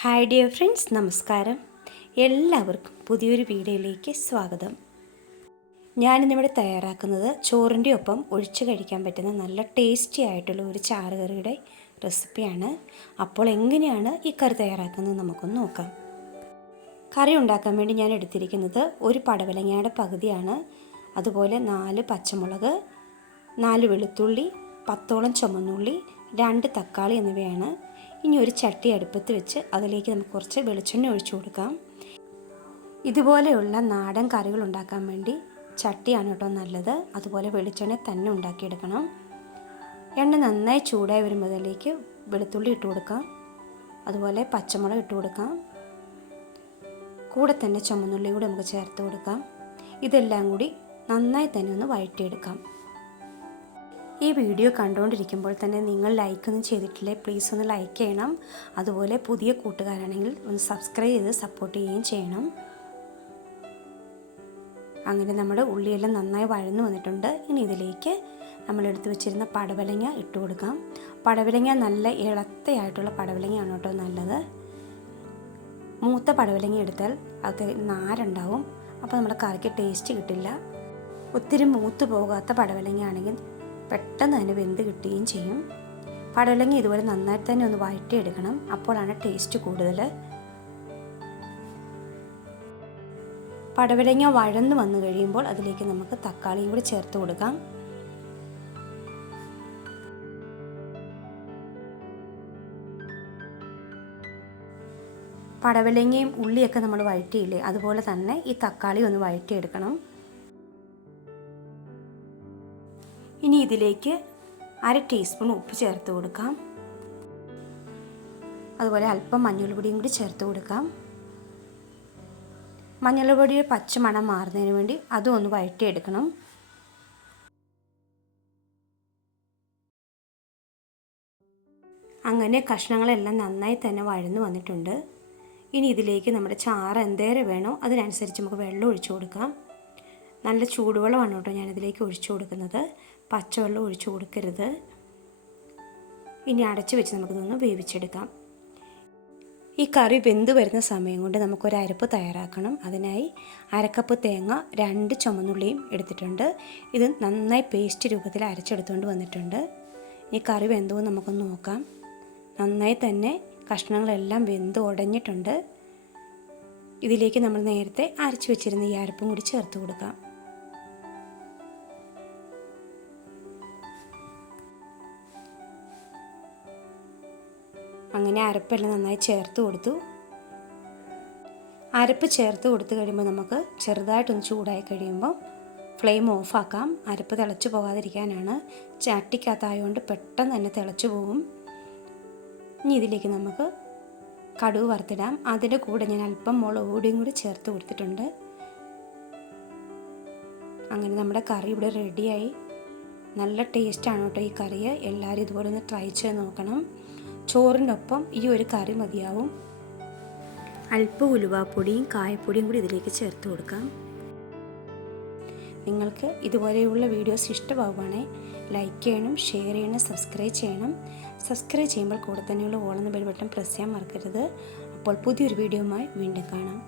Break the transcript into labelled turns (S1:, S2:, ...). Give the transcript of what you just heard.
S1: Hi dear friends നമസ്കാരം. എല്ലാവർക്കും പുതിയൊരു വീഡിയോയിലേക്ക് സ്വാഗതം. ഞാനിന്നിവിടെ തയ്യാറാക്കുന്നത് ചോറിന്റെ ഒപ്പം ഒഴിച്ച് കഴിക്കാൻ പറ്റുന്ന നല്ല ടേസ്റ്റി ആയിട്ടുള്ള ഒരു ചാറുകറിയുടെ റെസിപ്പിയാണ് അപ്പോൾ എങ്ങനെയാണ് ഈ കറി തയ്യാറാക്കുന്നത് നമുക്കൊന്ന് നോക്കാം. കറി ഉണ്ടാക്കാൻ വേണ്ടി ഞാൻ എടുത്തിരിക്കുന്നത് ഒരു പടവലങ്ങയുടെ പകുതിയാണ്. അതുപോലെ നാല് പച്ചമുളക് നാല് വെളുത്തുള്ളി പത്തോളം ചുമന്നുള്ളി രണ്ട് തക്കാളി എന്നിവയാണ്. ഇനി ഒരു ചട്ടി അടുപ്പത്ത് വെച്ച് അതിലേക്ക് നമുക്ക് കുറച്ച് വെളിച്ചെണ്ണ ഒഴിച്ചു കൊടുക്കാം. ഇതുപോലെയുള്ള നാടൻ കറികൾ ഉണ്ടാക്കാൻ വേണ്ടി ചട്ടിയാണ് കേട്ടോ നല്ലത്. അതുപോലെ വെളിച്ചെണ്ണ തന്നെ ഉണ്ടാക്കിയെടുക്കണം. എണ്ണ നന്നായി ചൂടായി വരുമ്പോഴത്തേക്ക് വെളുത്തുള്ളി ഇട്ട് കൊടുക്കാം. അതുപോലെ പച്ചമുളക് ഇട്ട് കൊടുക്കാം. കൂടെ തന്നെ ചുമന്നുള്ളി കൂടി നമുക്ക് ചേർത്ത് കൊടുക്കാം. ഇതെല്ലാം കൂടി നന്നായി തന്നെ ഒന്ന് വഴറ്റിയെടുക്കാം. ഈ വീഡിയോ കണ്ടുകൊണ്ടിരിക്കുമ്പോൾ തന്നെ നിങ്ങൾ ലൈക്കൊന്നും ചെയ്തിട്ടില്ലേ പ്ലീസ് ഒന്ന് ലൈക്ക് ചെയ്യണം. അതുപോലെ പുതിയ കൂട്ടുകാരാണെങ്കിൽ ഒന്ന് സബ്സ്ക്രൈബ് ചെയ്ത് സപ്പോർട്ട് ചെയ്യുകയും ചെയ്യണം. അങ്ങനെ നമ്മുടെ ഉള്ളിയെല്ലാം നന്നായി വഴന്നു വന്നിട്ടുണ്ട്. ഇനി ഇതിലേക്ക് നമ്മളെടുത്ത് വെച്ചിരുന്ന പടവലങ്ങ ഇട്ട് കൊടുക്കാം. പടവലങ്ങ നല്ല ഇളത്തയായിട്ടുള്ള പടവലങ്ങയാണ് കേട്ടോ നല്ലത്. മൂത്ത പടവലങ്ങ എടുത്താൽ അത് നാരുണ്ടാവും. അപ്പോൾ നമ്മുടെ കറിക്ക് ടേസ്റ്റ് കിട്ടില്ല. ഒത്തിരി മൂത്ത് പോകാത്ത പടവലങ്ങ ആണെങ്കിൽ പെട്ടെന്ന് തന്നെ വെന്ത് കിട്ടുകയും ചെയ്യും. പടലങ്ങി ഇതുപോലെ നന്നായി തന്നെ ഒന്ന് വഴറ്റിയെടുക്കണം. അപ്പോഴാണ് ടേസ്റ്റ് കൂടുതൽ പടവലങ്ങ വഴന്ന് വന്നു കഴിയുമ്പോൾ അതിലേക്ക് നമുക്ക് തക്കാളിയും കൂടി ചേർത്ത് കൊടുക്കാം. പടവലങ്ങയും ഉള്ളിയൊക്കെ നമ്മൾ വഴറ്റിയില്ലേ അതുപോലെ തന്നെ ഈ തക്കാളി ഒന്ന് വഴറ്റിയെടുക്കണം. ഇനി ഇതിലേക്ക് അര ടീസ്പൂൺ ഉപ്പ് ചേർത്ത് കൊടുക്കാം. അതുപോലെ അല്പം മഞ്ഞൾപ്പൊടിയും കൂടി ചേർത്ത് കൊടുക്കാം. മഞ്ഞൾപൊടിയുടെ പച്ച മണം മാറുന്നതിന് വേണ്ടി അതും ഒന്ന് വഴറ്റിയെടുക്കണം. അങ്ങനെ കഷ്ണങ്ങളെല്ലാം നന്നായി തന്നെ വഴന്നു വന്നിട്ടുണ്ട്. ഇനി ഇതിലേക്ക് നമ്മുടെ ചാറ് എന്തേരം വേണോ അതിനനുസരിച്ച് നമുക്ക് വെള്ളം ഒഴിച്ചു കൊടുക്കാം. നല്ല ചൂടുവെള്ളമാണ് കേട്ടോ ഞാനിതിലേക്ക് ഒഴിച്ചു കൊടുക്കുന്നത്. പച്ചവെള്ളം ഒഴിച്ചു കൊടുക്കരുത്. ഇനി അടച്ചു വെച്ച് നമുക്കിതൊന്ന് വേവിച്ചെടുക്കാം. ഈ കറി വെന്ത് വരുന്ന സമയം കൊണ്ട് നമുക്കൊരു അരപ്പ് തയ്യാറാക്കണം. അതിനായി അരക്കപ്പ് തേങ്ങ രണ്ട് ചുമന്നുള്ളിയും എടുത്തിട്ടുണ്ട്. ഇത് നന്നായി പേസ്റ്റ് രൂപത്തിൽ അരച്ചെടുത്തുകൊണ്ട് വന്നിട്ടുണ്ട്. ഈ കറി വെന്തോ നമുക്കൊന്ന് നോക്കാം. നന്നായി തന്നെ കഷ്ണങ്ങളെല്ലാം വെന്ത് ഉടഞ്ഞിട്ടുണ്ട്. ഇതിലേക്ക് നമ്മൾ നേരത്തെ അരച്ചു വെച്ചിരുന്ന ഈ അരപ്പും കൂടി ചേർത്ത് കൊടുക്കാം. അങ്ങനെ അരപ്പെല്ലാം നന്നായി ചേർത്ത് കൊടുത്തു. അരപ്പ് ചേർത്ത് കൊടുത്തു കഴിയുമ്പോൾ നമുക്ക് ചെറുതായിട്ടൊന്ന് ചൂടായി കഴിയുമ്പോൾ ഫ്ലെയിം ഓഫാക്കാം. അരപ്പ് തിളച്ചു പോകാതിരിക്കാനാണ് ചട്ടിക്കകത്തായതുകൊണ്ട് പെട്ടെന്ന് തന്നെ തിളച്ചു പോകും ഇനി ഇതിലേക്ക് നമുക്ക് കടുവ് വറുത്തിടാം. അതിന്റെ കൂടെ ഞാൻ അല്പം മുളക് പൊടിയും കൂടി ചേർത്ത് കൊടുത്തിട്ടുണ്ട്. അങ്ങനെ നമ്മുടെ കറി ഇവിടെ റെഡിയായി നല്ല ടേസ്റ്റാണ് കേട്ടോ ഈ കറി എല്ലാവരും ഇതുപോലെ ഒന്ന് ട്രൈ ചെയ്ത് നോക്കണം. ചോറിനൊപ്പം ഈ ഒരു കറി മതിയാവും. അല്പം ഉലുവാപ്പൊടിയും കായപ്പൊടിയും കൂടി ഇതിലേക്ക് ചേർത്ത് കൊടുക്കാം. നിങ്ങൾക്ക് ഇതുപോലെയുള്ള വീഡിയോസ് ഇഷ്ടമാവുകയാണെങ്കിൽ ലൈക്ക് ചെയ്യണം ഷെയർ ചെയ്യണം സബ്സ്ക്രൈബ് ചെയ്യണം. സബ്സ്ക്രൈബ് ചെയ്യുമ്പോൾ കൂടെ തന്നെയുള്ള ഓളെന്ന ബെൽ ബട്ടൺ പ്രസ് ചെയ്യാൻ മറക്കരുത്. അപ്പോൾ പുതിയൊരു വീഡിയോയുമായി വീണ്ടും കാണാം.